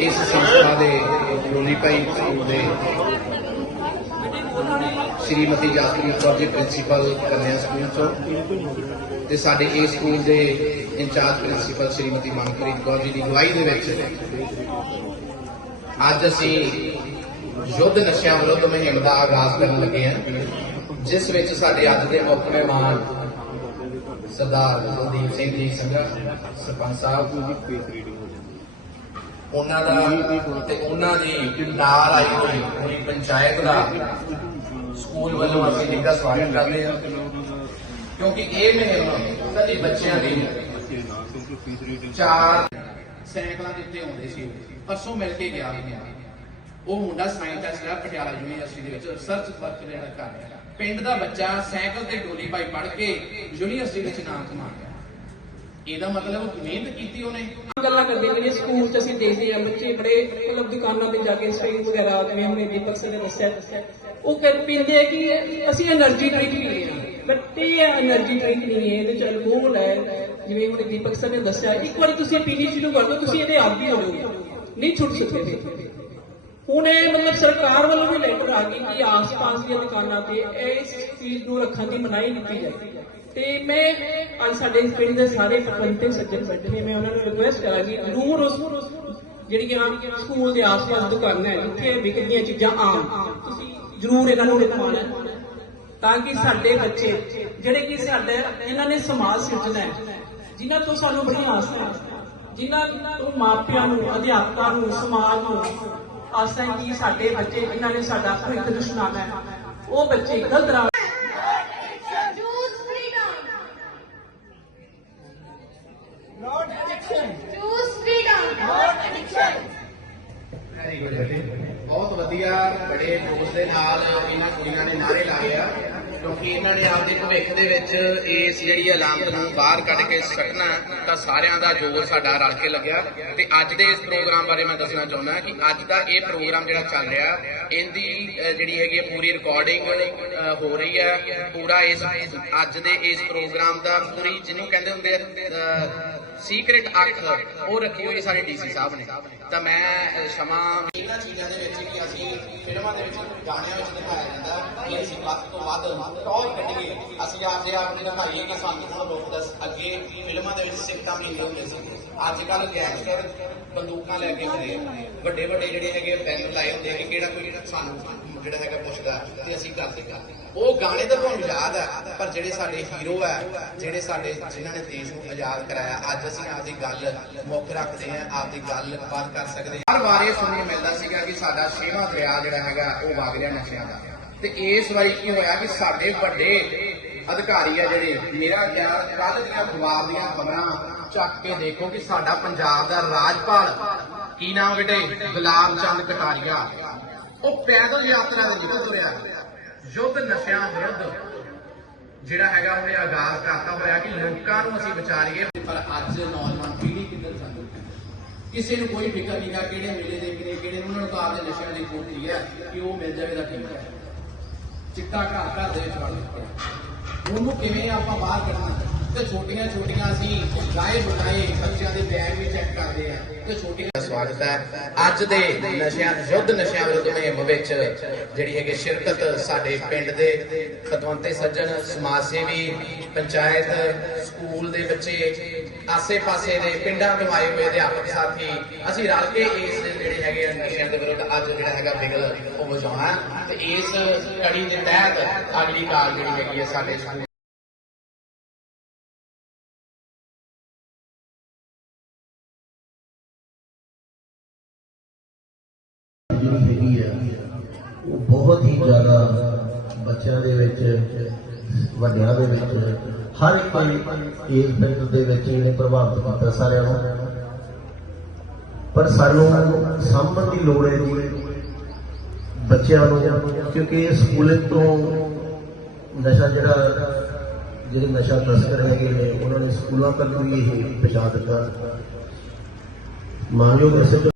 ਇਸ ਸੰਸਥਾ ਦੇ ਰੋਲੀ ਭਾਈ ਸਕੂਲ ਦੇ ਸ਼੍ਰੀਮਤੀ ਜਸਪ੍ਰੀਤ ਕੌਰ ਜੀ ਪ੍ਰਿੰਸੀਪਲ ਕੰਨਿਆ ਸਕੂਲ ਤੋਂ ਤੇ ਸਾਡੇ ਇਸ ਸਕੂਲ ਦੇ ਇੰਚਾਰਜ ਪ੍ਰਿੰਸੀਪਲ ਸ਼੍ਰੀਮਤੀ ਮਨਪ੍ਰੀਤ ਕੌਰ ਜੀ ਦੀ ਅਗਵਾਈ ਦੇ ਵਿੱਚ ਅੱਜ ਅਸੀਂ ਯੁੱਧ ਨਸ਼ਿਆਂ ਵਿਰੁੱਧ ਮੁਹਿੰਮ ਦਾ ਆਗਾਜ਼ ਕਰਨ ਲੱਗੇ ਹਾਂ, ਜਿਸ ਵਿੱਚ ਸਾਡੇ ਅੱਜ ਦੇ ਮੁੱਖ ਮਹਿਮਾਨ ਸਰਦਾਰ ਕੁਲਦੀਪ ਸਿੰਘ ਜੀ ਸੰਘਾ, ਸਰਪੰਚ ਸਾਹਿਬ ਉਹਨਾਂ ਦਾ ਤੇ ਉਹਨਾਂ ਦੀ ਨਾਲ ਆਈ ਹੋਈ ਪੂਰੀ ਪੰਚਾਇਤ ਦਾ ਸਕੂਲ ਵੱਲੋਂ ਅਸੀਂ ਨਿੱਘਾ ਸਵਾਗਤ ਕਰਦੇ ਹਾਂ। ਕਿਉਂਕਿ ਇਹ ਮੁਹਿੰਮ ਕਦੇ ਬੱਚਿਆਂ ਦੀ ਚਾਰ ਸਾਈਕਲਾਂ ਦੇ ਉੱਤੇ ਆਉਂਦੇ ਸੀ। ਪਰਸੋਂ ਮਿਲ ਕੇ ਗਿਆ ਉਹ ਮੁੰਡਾ ਸਾਇੰਟਿਸਟ ਹੈ ਪਟਿਆਲਾ ਯੂਨੀਵਰਸਿਟੀ ਦੇ ਵਿੱਚ ਰਿਸਰਚ ਵਰਕ ਜਿਹੜਾ ਕਰ ਰਿਹਾ। ਪਿੰਡ ਦਾ ਬੱਚਾ ਸਾਈਕਲ ਤੇ ਡੋਲੀ ਪਾਈ ਪੜ ਕੇ ਯੂਨੀਵਰਸਿਟੀ ਵਿੱਚ ਨਾਮ ਕਮਾ ਗਿਆ ਇਹਦਾ ਮਤਲਬ ਮਿਹਨਤ ਕੀਤੀ ਉਹਨੇ। ਗੱਲਾਂ ਕਰਦੇ ਜਿਹੜੇ ਸਕੂਲ 'ਚ ਅਸੀਂ ਦੇਖਦੇ ਆ ਬੱਚੇ ਬੜੇ ਮਤਲਬ ਦੁਕਾਨਾਂ ਤੇ ਜਾ ਕੇ ਸਟ੍ਰਿੰਗ ਵਗੈਰਾ ਜਿਵੇਂ ਹੁਣੇ ਦੀਪਕ ਸਰ ਨੇ ਦੱਸਿਆ। ਉਹ ਕਰ ਪੀਂਦੇ ਕਿ ਅਸੀਂ એનર્ਜੀ ਡਰਿੰਕ ਪੀਂਦੇ ਆ ਬਟ ਇਹ એનર્ਜੀ ਡਰਿੰਕ ਨਹੀਂ ਹੈ ਇਹਦੇ ਚ ਅਲਕੋਹਲ ਹੈ। ਜਿਵੇਂ ਹੁਣੇ ਦੀਪਕ ਸਰ ਨੇ ਦੱਸਿਆ, ਇੱਕ ਵਾਰ ਤੁਸੀਂ ਪੀਣੀ ਸ਼ੁਰੂ ਕਰ ਦੋ ਤੁਸੀਂ ਇਹਦੇ ਆਦੀ ਹੋ ਜਾਓਗੇ। ਨਹੀਂ ਛੁੱਟ ਸਕਦੇ। ਹੁਣ ਮਤਲਬ ਸਰਕਾਰ ਵੱਲੋਂ ਵੀ ਲੈਟਰ ਆ ਗਈ ਕਿ ਆਸ-ਪਾਸ ਦੀਆਂ ਦੁਕਾਨਾਂ ਤੇ ਇਸ ਚੀਜ਼ ਨੂੰ ਰੱਖਣ ਦੀ ਮਨਾਹੀ ਕੀਤੀ ਜਾਏ। ਤੇ ਮੈਂ ਅੱਜ ਸਾਡੇ ਪਿੰਡ ਦੇ ਸਾਰੇ ਪਤਵੰਤੇ ਸੱਜਣ ਬੈਠੇ ਨੇ ਮੈਂ ਉਹਨਾਂ ਨੂੰ ਰਿਕੁਐਸਟ ਕਰਾਂਗੀ ਜ਼ਰੂਰ ਉਸ ਜਿਹੜੀਆਂ ਸਕੂਲ ਦੇ ਆਸ-ਪਾਸ ਦੁਕਾਨਾਂ ਹੈ, ਜਿੱਥੇ ਵਿਕਦੀਆਂ ਚੀਜ਼ਾਂ ਆਮ ਤੁਸੀਂ ਜ਼ਰੂਰ ਇਹਨਾਂ ਨੂੰ ਲਿਖਵਾਉਣਾ ਤਾਂ ਕਿ ਸਾਡੇ ਬੱਚੇ, ਜਿਹੜੇ ਕਿ ਸਾਡੇ, ਇਹਨਾਂ ਨੇ ਸਮਾਜ ਸਿਰਜਣਾ ਹੈ, ਜਿਨ੍ਹਾਂ ਤੋਂ ਸਾਨੂੰ ਬੜੀ ਆਸ ਹੈ, ਜਿਨ੍ਹਾਂ ਤੋਂ ਮਾਪਿਆਂ ਨੂੰ, ਅਧਿਆਪਕਾਂ ਨੂੰ, ਸਮਾਜ ਨੂੰ ਆਸ ਕਿ ਸਾਡੇ ਬੱਚੇ, ਇਹਨਾਂ ਨੇ ਸਾਡਾ ਭਵਿੱਖ ਦੁਸ਼ਮਣ ਹੈ। ਉਹ ਬੱਚੇ ਗਲਤ ਰਾਹ ਵੈਰੀ ਗੁੱਡ ਬਹੁਤ ਵਧੀਆ ਬੜੇ ਜੋਸ਼ ਦੇ ਨਾਲ ਇਹਨਾਂ ਕੁੜੀਆਂ ਨੇ ਨਾਰੇ ਲਾਏ ਆ, ਕਿਉਂਕਿ ਇਹਨਾਂ ਨੇ ਆਪਦੇ ਭਵਿੱਖ ਦੇ ਵਿੱਚ ਇਸ ਜਿਹੜੀ ਅਲਾਮਤ ਨੂੰ ਬਾਹਰ ਕੱਢ ਕੇ ਸੱਟਣਾ ਤਾਂ ਸਾਰਿਆਂ ਦਾ ਜੋਰ ਸਾਡਾ ਰਲ ਕੇ ਲੱਗਿਆ। ਤੇ ਅੱਜ ਦੇ ਇਸ ਪ੍ਰੋਗਰਾਮ ਬਾਰੇ ਮੈਂ ਦੱਸਣਾ ਚਾਹੁੰਦਾ ਕਿ ਅੱਜ ਦਾ ਇਹ ਪ੍ਰੋਗਰਾਮ ਜਿਹੜਾ ਚੱਲ ਰਿਹਾ ਇਹਦੀ ਜਿਹੜੀ ਹੈਗੀ ਹੈ ਪੂਰੀ ਰਿਕਾਰਡਿੰਗ ਹੋ ਰਹੀ ਹੈ ਪੂਰਾ ਇਸ ਅੱਜ ਦੇ ਇਸ ਪ੍ਰੋਗਰਾਮ ਦਾ ਪੂਰੀ ਜਿਹਨੂੰ ਕਹਿੰਦੇ ਹੁੰਦੇ ਆ ਸੀਕ੍ਰੇਟ ਅੱਖ ਉਹ ਰੱਖੀ ਹੋਈ ਸਾਡੇ ਡੀਸੀ ਸਾਹਿਬ ਨੇ। ਤਾਂ ਮੈਂ ਅਹ, ਸਮਾਂ ਇਹਨਾਂ ਚੀਜ਼ਾਂ ਦੇ ਵਿੱਚ ਕਿ ਅਸੀਂ ਫਿਲਮਾਂ ਦੇ ਵਿੱਚ ਗਾਣਿਆਂ ਵਿੱਚ ਦਿਖਾਇਆ ਜਾਂਦਾ ਕਿ ਅਸੀਂ ਵੱਧ ਤੋਂ ਵੱਧ ਟੌਰ ਕੱਢੀਏ। ਅਸੀਂ ਆਪਦੇ ਆਪ ਨੂੰ ਦਿਖਾਈਏ ਕਿ ਸਾਨੂੰ ਹੁਣ ਲੋਕ ਅੱਗੇ ਫਿਲਮਾਂ ਦੇ ਵਿੱਚ ਸਿੱਖਾਂ ਵੀ ਹੁੰਦੇ ਸੀ। ਅੱਜ ਕੱਲ ਗੈਂਗਸਟਰ ਬੰਦੂਕਾਂ ਲੈ ਕੇ ਫਿਰੇ ਆ। ਵੱਡੇ ਵੱਡੇ ਜਿਹੜੇ ਹੈਗੇ ਬੈਨਰ ਲਾਏ ਹੁੰਦੇ ਆ ਕਿ ਕਿਹੜਾ ਕੋਈ ਸਾਨੂੰ ਜਿਹੜਾ ਹੈਗਾ ਪੁੱਛਦਾ ਤੇ ਅਸੀਂ ਕਰਦੇ ਕਰਦੇ ਉਹ ਗਾਣੇ ਤਾਂ ਤੁਹਾਨੂੰ ਯਾਦ ਹੈ ਪਰ ਜਿਹੜੇ ਸਾਡੇ ਹੀਰੋ ਹੈ ਜਿਹੜੇ ਸਾਡੇ ਜਿਨ੍ਹਾਂ ਨੇ ਦੇਸ਼ ਨੂੰ ਆਜ਼ਾਦ ਕਰਾਇਆ, ਅੱਜ ਅਸੀਂ ਆਪਦੀ ਗੱਲ ਮੁੱਖ ਰੱਖਦੇ ਹਾਂ, ਆਪਦੀ ਗੱਲ ਬਾਤ ਕਰ ਸਕਦੇ ਹਰ ਵਾਰ ਇਹ ਸੁਣਨ ਮਿਲਦਾ ਸੀਗਾ ਕਿ ਸਾਡਾ ਛੇਵਾਂ ਦਰਿਆ ਜਿਹੜਾ ਹੈਗਾ, ਉਹ ਵਗ ਰਿਹਾ ਨਸ਼ਿਆਂ ਦਾ ਤੇ ਇਸ ਵਾਰੀ ਕੀ ਹੋਇਆ ਕਿ ਸਾਡੇ ਵੱਡੇ ਅਧਿਕਾਰੀ ਆ ਜਿਹੜੇ, ਮੇਰਾ ਖਿਆਲ ਕੱਲ ਦੀਆਂ ਅਖਬਾਰ ਦੀਆਂ ਖਬਰਾਂ ਚੱਕ ਕੇ ਦੇਖੋ ਕਿ ਸਾਡਾ ਪੰਜਾਬ ਦਾ ਰਾਜਪਾਲ ਕੀ ਨਾਮ ਬੇਟੇ? ਗੁਲਾਬ ਚੰਦ ਕਟਾਰੀਆ। ਉਹ ਪੈਦਲ ਯਾਤਰਾ ਦੇ ਨਿਕਲ ਤੁਰਿਆ। ਯੁੱਧ ਨਸ਼ਿਆਂ ਵਿਰੁੱਧ ਜਿਹੜਾ ਹੈਗਾ ਉਹਨੇ ਆਗਾਜ਼ ਕਰਤਾ ਹੋਇਆ ਕਿ ਲੋਕਾਂ ਨੂੰ ਅਸੀਂ ਬਚਾ ਲਈਏ। ਪਰ ਅੱਜ ਨੌਜਵਾਨ ਪੀੜ੍ਹੀ ਕਿੱਧਰ ਜਾਂਦੀ ਕਿਸੇ ਨੂੰ ਕੋਈ ਫਿਕਰ ਨਹੀਂਗਾ ਕਿਹੜੇ ਮੇਲੇ ਦੇ ਕਿਹੜੇ ਕਿਹੜੇ ਉਹਨਾਂ ਨੂੰ ਤਾਂ ਆਪਦੇ ਨਸ਼ਿਆਂ ਦੀ ਪੂਰਤੀ ਹੈ ਕਿ ਉਹ ਮਿਲ ਜਾਵੇ ਤਾਂ ਠੀਕ ਹੈ। ਚਿੱਟਾ ਘਰ ਘਰ ਦੇ ਵਿੱਚ ਵੜ ਚੁੱਕਿਆ ਉਹਨੂੰ ਕਿਵੇਂ ਆਪਾਂ ਬਾਹਰ ਕੱਢਣਾ? ਤੇ ਛੋਟੀਆਂ ਛੋਟੀਆਂ ਅਸੀਂ ਗਾਏ ਬੁਲਾਏ ਬੱਚਿਆਂ ਦੇ ਬੈਗ ਵੀ ਚੈੱਕ ਕਰਦੇ ਆ ਤੇ ਛੋਟੀਆਂ ਸਵਾਗਤ ਹੈ। ਅੱਜ ਦੇ ਨਸ਼ਿਆਂ, ਯੁੱਧ ਨਸ਼ਿਆਂ ਵਿਰੁੱਧ ਮੁਹਿੰਮ ਵਿੱਚ ਜਿਹੜੀ ਹੈਗੀ ਸ਼ਿਰਕਤ ਸਾਡੇ ਪਿੰਡ ਦੇ ਖਤਵੰਤੇ ਸੱਜਣ, ਸਮਾਜ ਸੇਵੀ, ਪੰਚਾਇਤ, ਸਕੂਲ ਦੇ ਬੱਚੇ, ਆਸੇ-ਪਾਸੇ ਦੇ ਪਿੰਡਾਂ ਤੋਂ ਆਏ ਹੋਏ ਅਧਿਆਪਕ ਸਾਥੀ, ਅਸੀਂ ਰਲ ਕੇ ਇਸ ਜਿਹੜੇ ਹੈਗੇ ਆ ਨਸ਼ਿਆਂ ਦੇ ਵਿਰੁੱਧ ਅੱਜ ਜਿਹੜਾ ਹੈਗਾ ਬਿਗਲ ਉਹ ਵਜਾਉਣਾ ਤੇ ਇਸ ਕੜੀ ਦੇ ਤਹਿਤ ਅਗਲੀ ਕਾਲ ਜਿਹੜੀ ਹੈਗੀ ਹੈ ਸਾਡੇ ਸਕੂਲ ਹੈਗੀ ਆ, ਉਹ ਬਹੁਤ ਹੀ ਜ਼ਿਆਦਾ ਬੱਚਿਆਂ ਦੇ ਵਿੱਚ, ਵੱਡਿਆਂ ਦੇ ਵਿੱਚ, ਹਰ ਇੱਕ ਇਸ ਪਿੰਡ ਦੇ ਵਿੱਚ ਇਹਨੇ ਪ੍ਰਭਾਵਿਤ ਕੀਤਾ ਸਾਰਿਆਂ ਨੂੰ। ਪਰ ਸਾਨੂੰ ਸਾਂਭਣ ਦੀ ਲੋੜ ਹੈ ਜੀ, ਬੱਚਿਆਂ ਨੂੰ, ਕਿਉਂਕਿ ਇਹ ਸਕੂਲਿੰਗ ਤੋਂ ਨਸ਼ਾ ਜਿਹੜਾ, ਜਿਹੜੇ ਨਸ਼ਾ ਤਸਕਰ ਹੈਗੇ ਨੇ, ਉਹਨਾਂ ਨੇ ਸਕੂਲਾਂ ਤੱਕ ਵੀ ਇਹ ਪਹੁੰਚਾ ਦਿੱਤਾ। ਮਾਨਯੋਗ ਲਓ